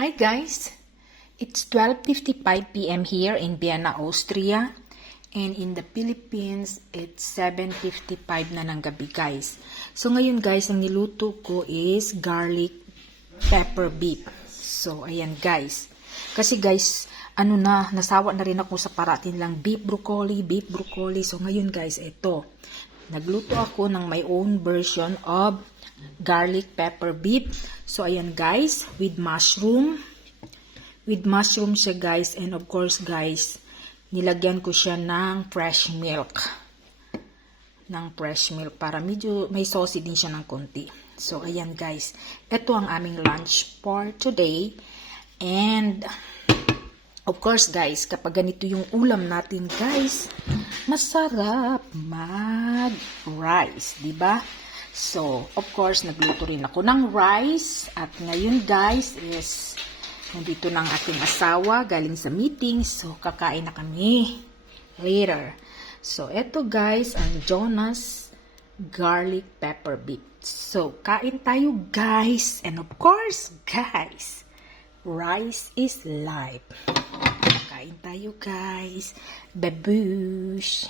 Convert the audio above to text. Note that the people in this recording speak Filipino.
Hi guys, it's 12:55 p.m. here in Vienna, Austria, and in the Philippines, it's 7:55 na ng gabi guys. So ngayon guys, ang niluto ko is garlic pepper beef. So ayan guys, kasi guys, nasawa na rin ako sa parating lang beef broccoli. So ngayon guys, ito, nagluto ako ng my own version of garlic pepper beef. So ayan guys, with mushroom siya guys, and of course guys, nilagyan ko siya ng fresh milk para medyo may saucy din siya ng konti. So ayan guys, ito ang aming lunch for today. And of course guys, kapag ganito yung ulam natin guys, masarap mag rice, di ba? So, of course, nagluto rin ako ng rice. At ngayon, guys, is nandito ng aking asawa, galing sa meeting. So, kakain na kami later. So, eto guys, ang Jonas garlic pepper beef. So, kain tayo guys. And of course, guys, rice is life. Kain tayo guys. Babush!